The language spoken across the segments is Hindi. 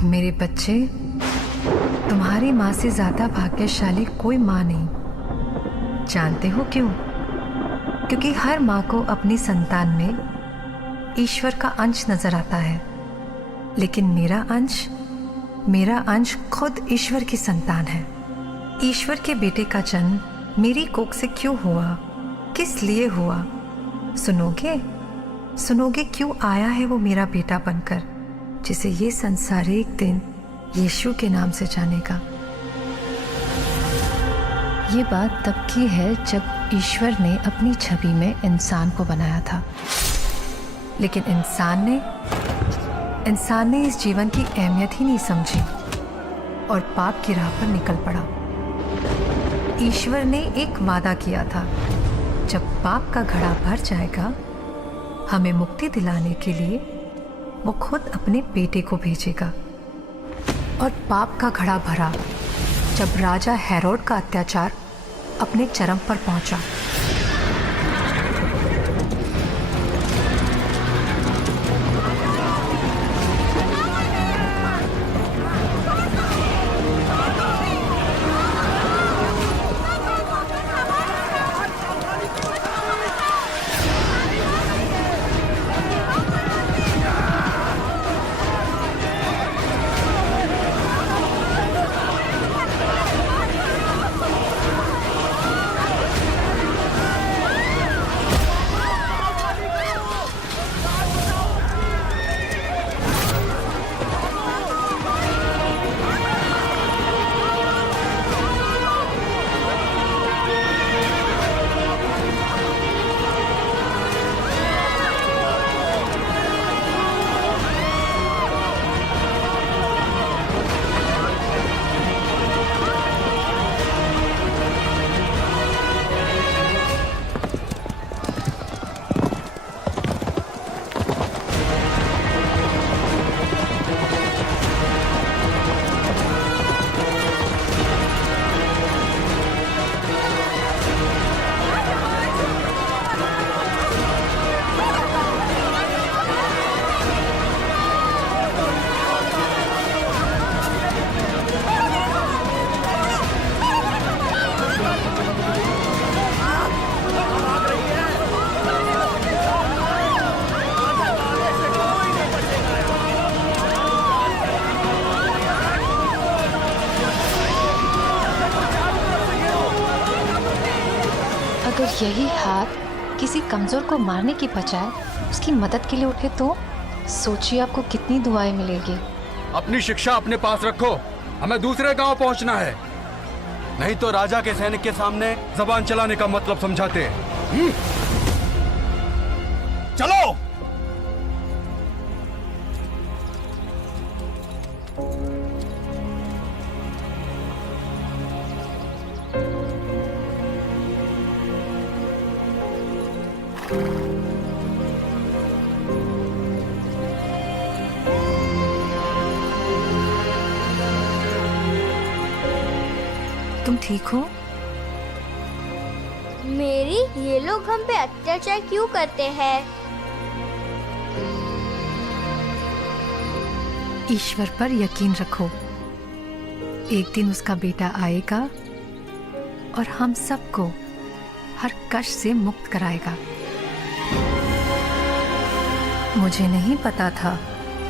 मेरे बच्चे, तुम्हारी माँ से ज्यादा भाग्यशाली कोई माँ नहीं। जानते हो क्यों? क्योंकि हर माँ को अपनी संतान में ईश्वर का अंश नजर आता है, लेकिन मेरा अंश खुद ईश्वर की संतान है। ईश्वर के बेटे का जन्म मेरी कोख से क्यों हुआ, किस लिए हुआ? सुनोगे क्यों आया है वो मेरा बेटा बनकर, जिसे ये संसार एक दिन यीशु के नाम से जानेगा। ये बात तब की है जब ईश्वर ने अपनी छवि में इंसान को बनाया था, लेकिन इंसान ने इस जीवन की अहमियत ही नहीं समझी और पाप की राह पर निकल पड़ा। ईश्वर ने एक वादा किया था, जब पाप का घड़ा भर जाएगा, हमें मुक्ति दिलाने के लिए वो खुद अपने बेटे को भेजेगा। और पाप का घड़ा भरा जब राजा हेरोड का अत्याचार अपने चरम पर पहुंचा। अगर यही हाथ किसी कमजोर को मारने की बजाय उसकी मदद के लिए उठे तो सोचिए आपको कितनी दुआएं मिलेगी। अपनी शिक्षा अपने पास रखो, हमें दूसरे गांव पहुंचना है, नहीं तो राजा के सैनिक के सामने जबान चलाने का मतलब समझाते हैं। चलो। तुम ठीक हो? मेरी, ये लोग हम पे अत्याचार क्यों करते हैं? ईश्वर पर यकीन रखो, एक दिन उसका बेटा आएगा और हम सबको हर कष्ट से मुक्त कराएगा। मुझे नहीं पता था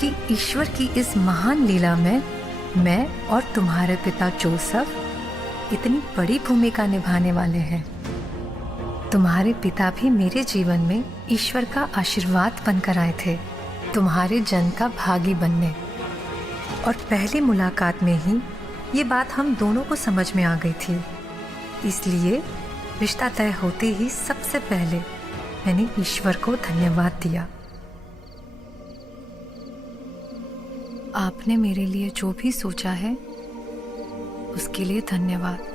कि ईश्वर की इस महान लीला में मैं और तुम्हारे पिता जोसेफ इतनी बड़ी भूमिका निभाने वाले हैं। तुम्हारे पिता भी मेरे जीवन में ईश्वर का आशीर्वाद बनकर आए थे, तुम्हारे जन्म का भागी बनने। और पहली मुलाकात में ही ये बात हम दोनों को समझ में आ गई थी, इसलिए रिश्ता तय होते ही सबसे पहले मैंने ईश्वर को धन्यवाद दिया। आपने मेरे लिए जो भी सोचा है उसके लिए धन्यवाद।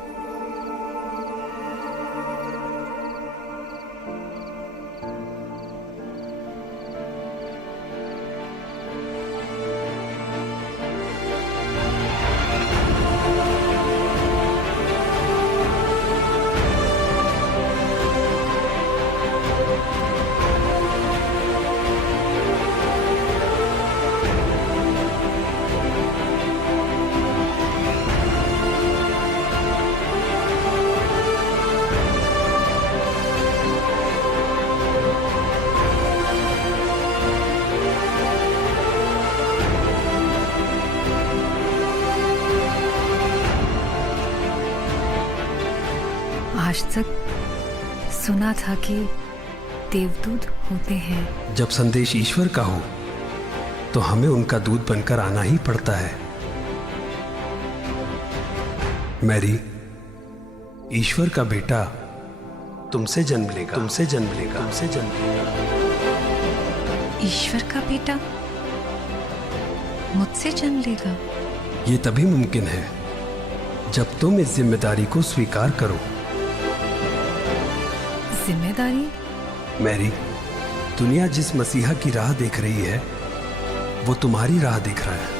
आज तक सुना था कि देवदूत होते हैं। जब संदेश ईश्वर का हो तो हमें उनका दूत बनकर आना ही पड़ता है। मैरी, ईश्वर का बेटा तुमसे जन्म लेगा, तुमसे जन्म लेगा, तुमसे जन्म लेगा। ईश्वर का बेटा मुझसे जन्म लेगा? ये तभी मुमकिन है जब तुम इस जिम्मेदारी को स्वीकार करो। जिम्मेदारी? मैरी, दुनिया जिस मसीहा की राह देख रही है वो तुम्हारी राह देख रहा है।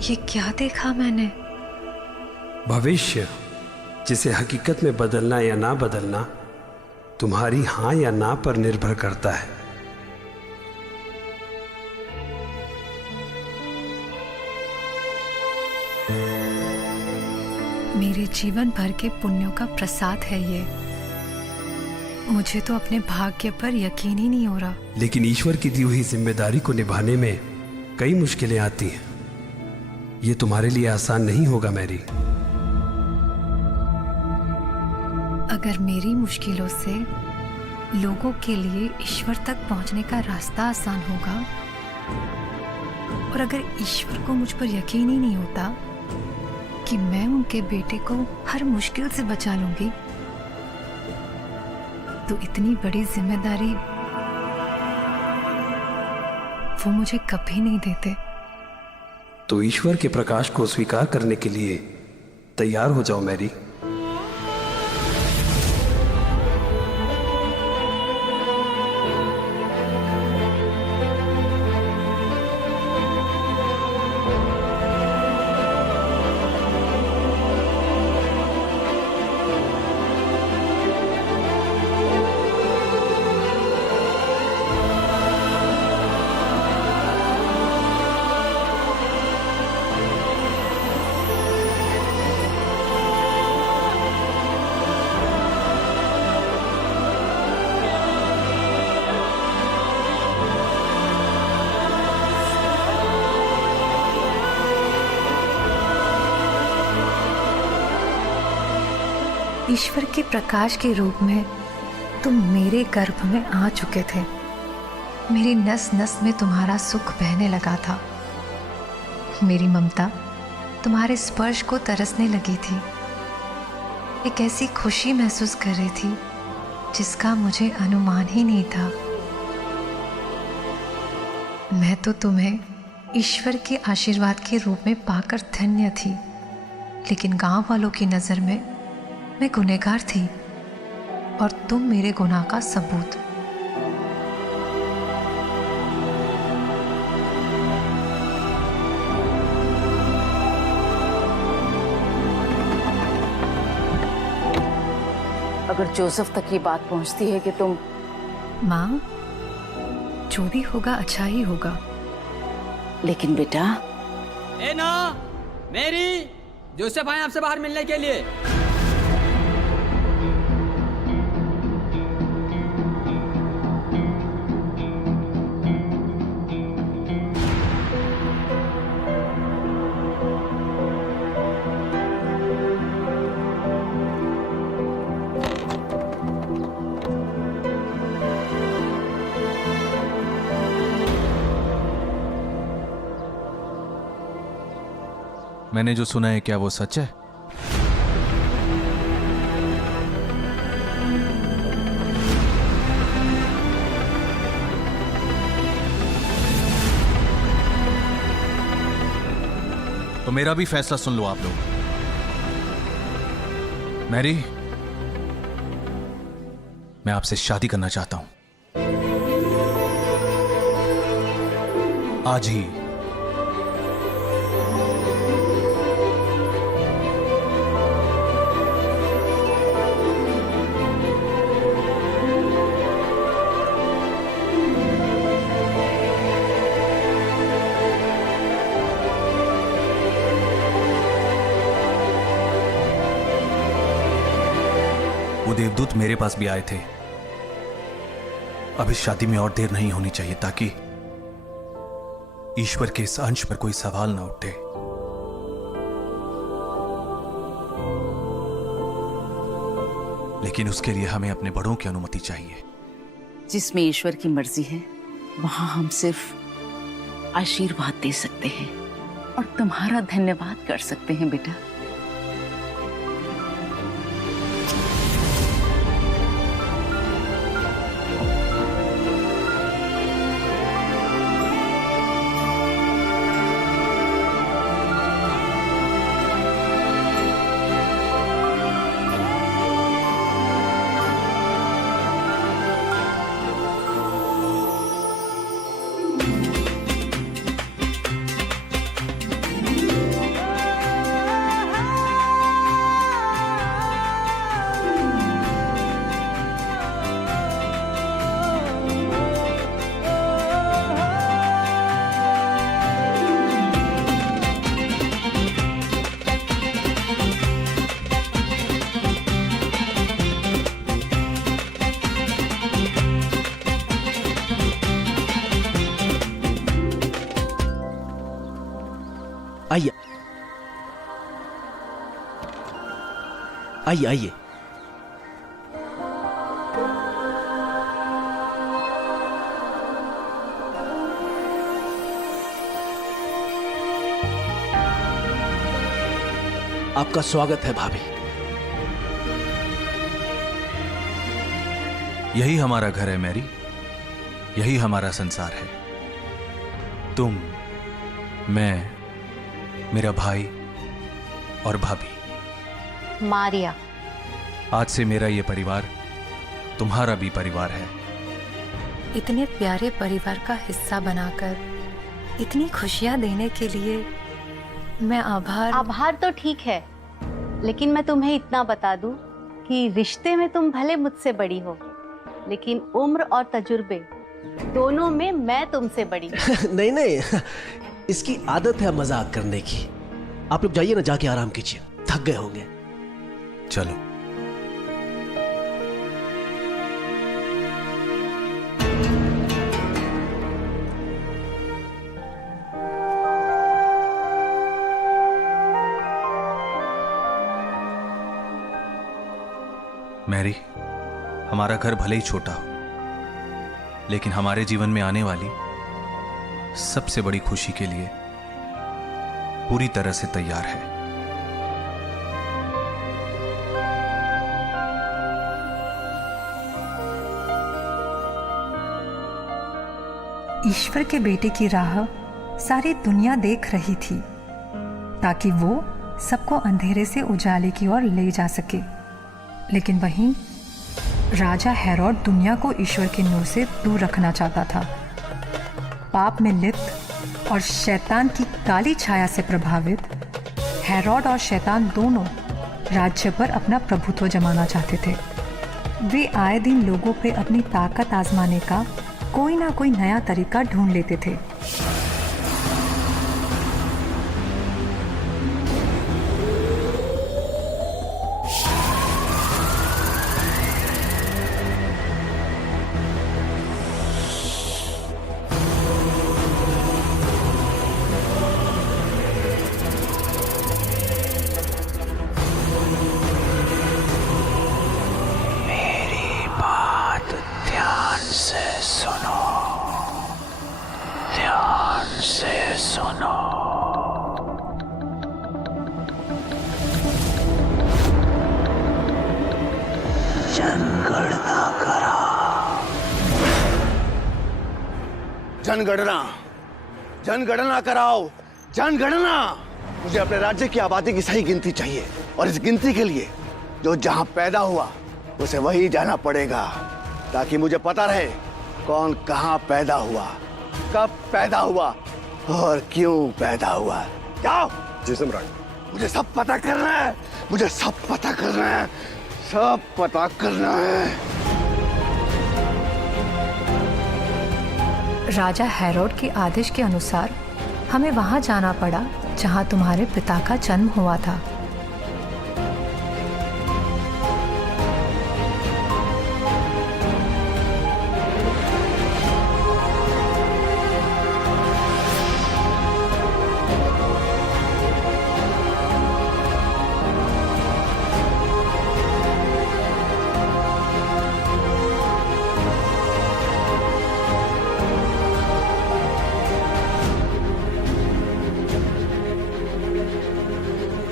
ये क्या देखा मैंने? भविष्य, जिसे हकीकत में बदलना या ना बदलना तुम्हारी हां या ना पर निर्भर करता है। मेरे जीवन भर के पुण्यों का प्रसाद है ये। मुझे तो अपने भाग्य पर यकीन ही नहीं हो रहा। लेकिन ईश्वर की दी हुई जिम्मेदारी को निभाने में कई मुश्किलें आती हैं। ये तुम्हारे लिए आसान नहीं होगा मैरी। अगर मेरी मुश्किलों से लोगों के लिए ईश्वर तक पहुंचने का रास्ता आसान होगा, और अगर ईश्वर को मुझ पर यकीन ही नहीं होता कि मैं उनके बेटे को हर मुश्किल से बचा लूंगी, तो इतनी बड़ी जिम्मेदारी वो मुझे कभी नहीं देते। तो ईश्वर के प्रकाश को स्वीकार करने के लिए तैयार हो जाओ मैरी। ईश्वर के प्रकाश के रूप में तुम मेरे गर्भ में आ चुके थे। मेरी नस नस में तुम्हारा सुख बहने लगा था। मेरी ममता तुम्हारे स्पर्श को तरसने लगी थी। एक ऐसी खुशी महसूस कर रही थी जिसका मुझे अनुमान ही नहीं था। मैं तो तुम्हें ईश्वर के आशीर्वाद के रूप में पाकर धन्य थी, लेकिन गांव वालों की नज़र में मैं गुनहगार थी और तुम मेरे गुनाह का सबूत। अगर जोसेफ तक ये बात पहुंचती है कि तुम... माँ, जो भी होगा अच्छा ही होगा। लेकिन बेटा... ए ना, मेरी, जोसेफ आए आपसे बाहर मिलने के लिए। मैंने जो सुना है क्या वो सच है? तो मेरा भी फैसला सुन लो आप लोग। मैरी, मैं आपसे शादी करना चाहता हूं, आज ही। वो देवदूत मेरे पास भी आए थे। अब इस शादी में और देर नहीं होनी चाहिए ताकि ईश्वर के इस अंश पर कोई सवाल ना उठे। लेकिन उसके लिए हमें अपने बड़ों की अनुमति चाहिए। जिसमें ईश्वर की मर्जी है वहां हम सिर्फ आशीर्वाद दे सकते हैं और तुम्हारा धन्यवाद कर सकते हैं बेटा। आइए आइए आइए। आपका स्वागत है भाभी। यही हमारा घर है मैरी, यही हमारा संसार है। तुम, मैं, मेरा भाई और भाभी। मारिया। आज से मेरा ये परिवार तुम्हारा भी परिवार है। इतने प्यारे परिवार का हिस्सा बनाकर इतनी खुशियां देने के लिए मैं आभार तो ठीक है, लेकिन मैं तुम्हें इतना बता दूं कि रिश्ते में तुम भले मुझसे बड़ी हो, लेकिन उम्र और तजुर्बे दोनों में मैं तुमसे बड़ी हूं। नहीं नहीं, इसकी आदत है मजाक करने की। आप लोग जाइए ना, जाके आराम कीजिए, थक गए होंगे। चलो। मैरी, हमारा घर भले ही छोटा हो, लेकिन हमारे जीवन में आने वाली सबसे बड़ी खुशी के लिए पूरी तरह से तैयार है। ईश्वर के बेटे की राह सारी दुनिया देख रही थी ताकि वो सबको अंधेरे से उजाले की ओर ले जा सके। लेकिन वहीं राजा हेरोड दुनिया को ईश्वर के नूर से दूर रखना चाहता था। पाप में लिप्त और शैतान की काली छाया से प्रभावित हेरोड और शैतान दोनों राज्य पर अपना प्रभुत्व जमाना चाहते थे। वे आए दिन लोगों पे अपनी ताकत आजमाने का कोई ना कोई नया तरीका ढूंढ लेते थे। जनगणना कराओ, जनगणना। मुझे अपने राज्य की आबादी की सही गिनती चाहिए और इस गिनती के लिए जो जहां पैदा हुआ उसे वही जाना पड़ेगा, ताकि मुझे पता रहे कौन कहां पैदा हुआ, कब पैदा हुआ और क्यों पैदा हुआ। जाओ। जी सम्राट। मुझे सब पता करना है, मुझे सब पता करना है, सब पता करना है। राजा हेरोड के आदेश के अनुसार हमें वहां जाना पड़ा जहां तुम्हारे पिता का जन्म हुआ था।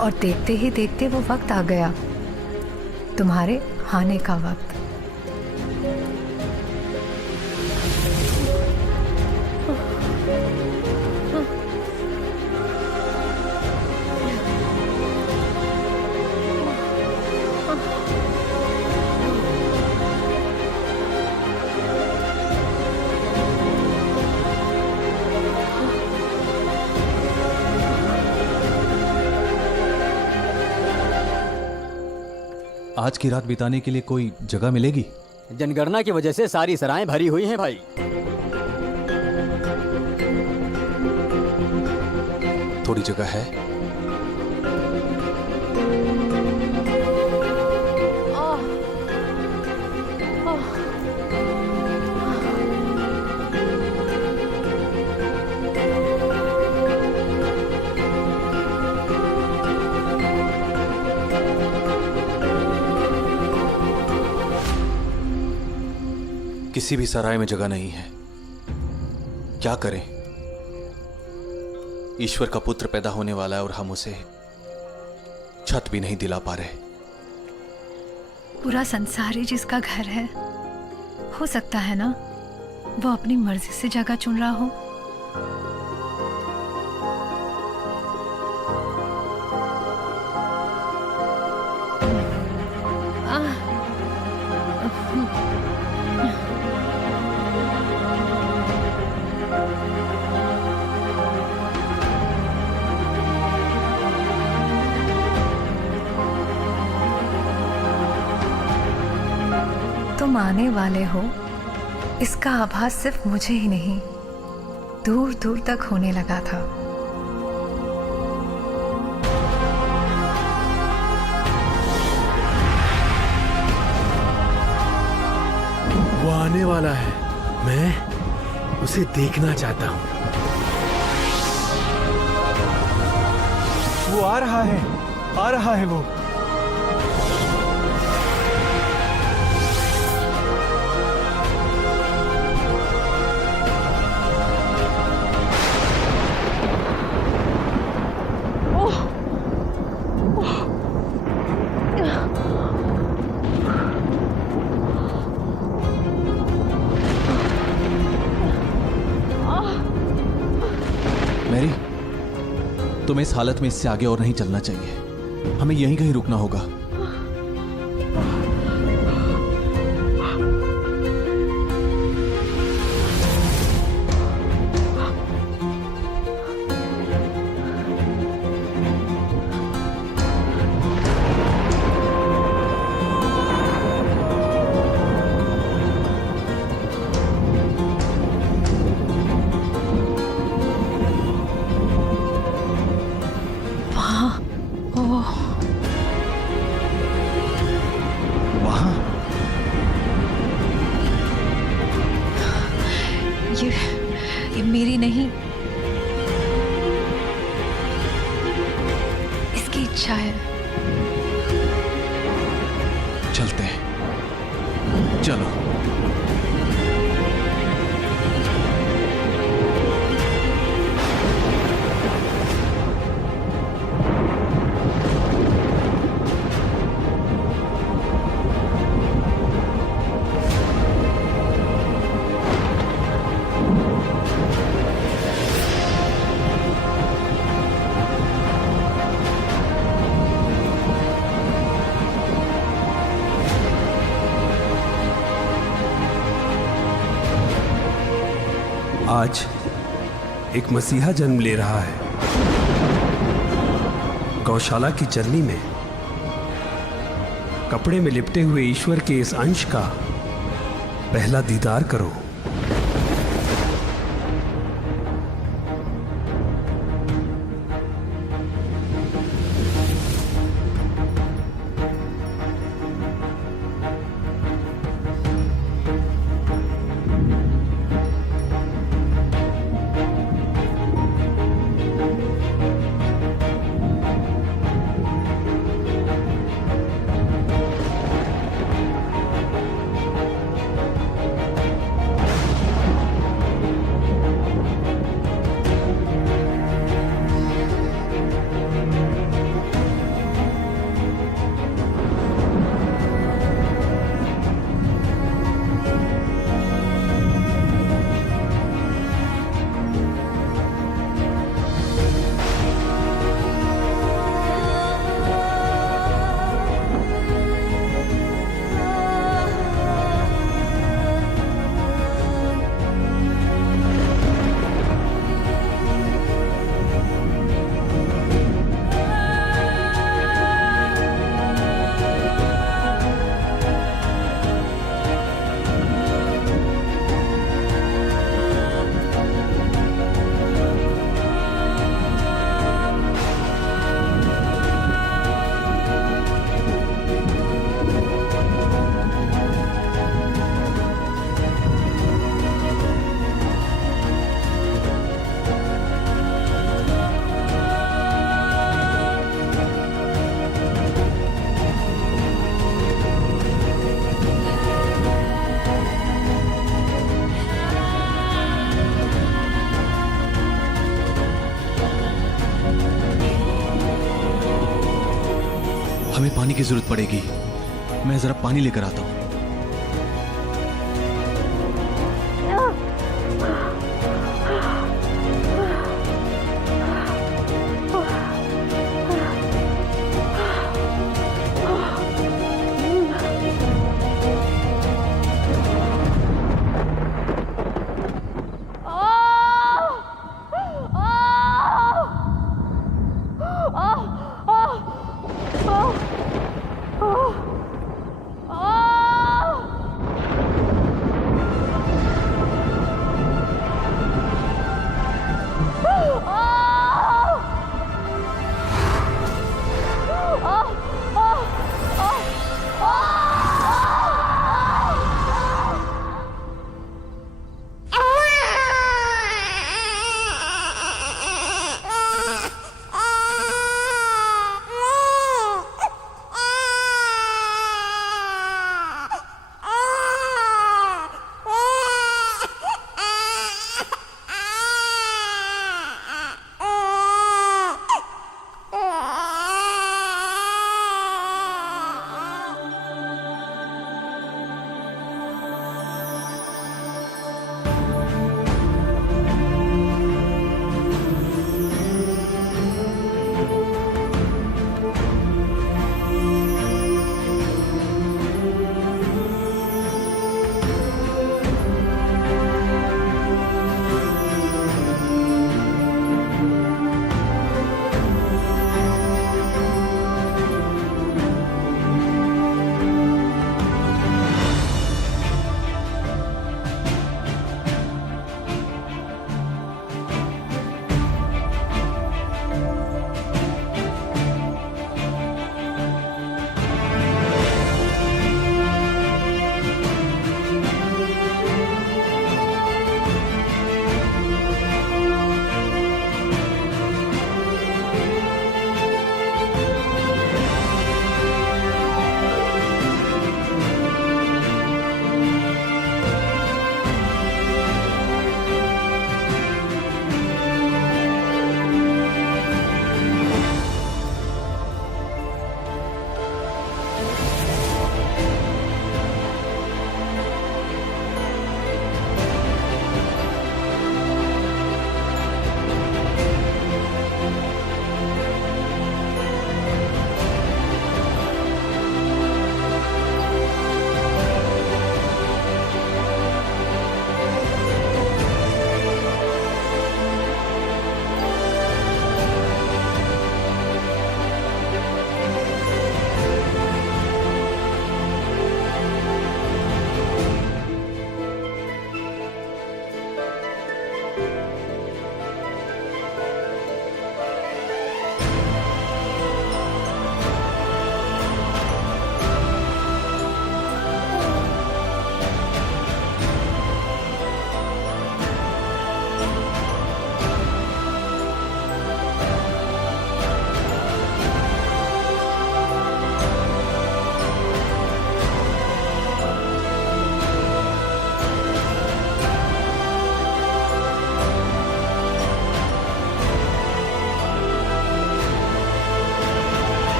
और देखते ही देखते वो वक्त आ गया, तुम्हारे आने का वक्त। आज की रात बिताने के लिए कोई जगह मिलेगी? जनगणना की वजह से सारी सराहें भरी हुई हैं भाई। थोड़ी जगह है? किसी भी सराय में जगह नहीं है। क्या करें? ईश्वर का पुत्र पैदा होने वाला है और हम उसे छत भी नहीं दिला पा रहे। पूरा संसार ही जिसका घर है, हो सकता है ना वो अपनी मर्जी से जगह चुन रहा हो। तुम आने वाले हो, इसका आभास सिर्फ मुझे ही नहीं, दूर दूर तक होने लगा था। वो आने वाला है, मैं उसे देखना चाहता हूं। वो आ रहा है वो। मैरी, तुम्हें इस हालत में इससे आगे और नहीं चलना चाहिए। हमें यहीं कहीं रुकना होगा। ये मेरी नहीं, इसकी इच्छा है। चलते हैं, चलो। आज एक मसीहा जन्म ले रहा है। गौशाला की चलनी में कपड़े में लिपटे हुए ईश्वर के इस अंश का पहला दीदार करो। हमें पानी की जरूरत पड़ेगी। मैं जरा पानी लेकर आता हूं। Oh!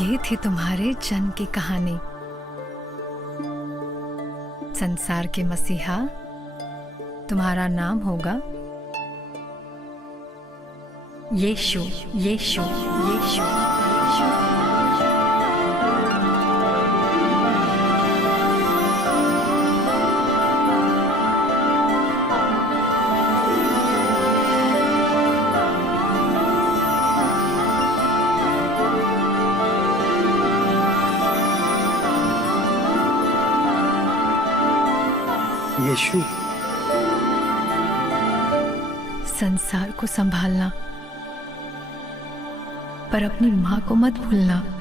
ये थी तुम्हारे जन्म की कहानी। संसार के मसीहा, तुम्हारा नाम होगा यीशु, यीशु, यीशु, यीशु। यीशु। संसार को संभालना, पर अपनी माँ को मत भूलना।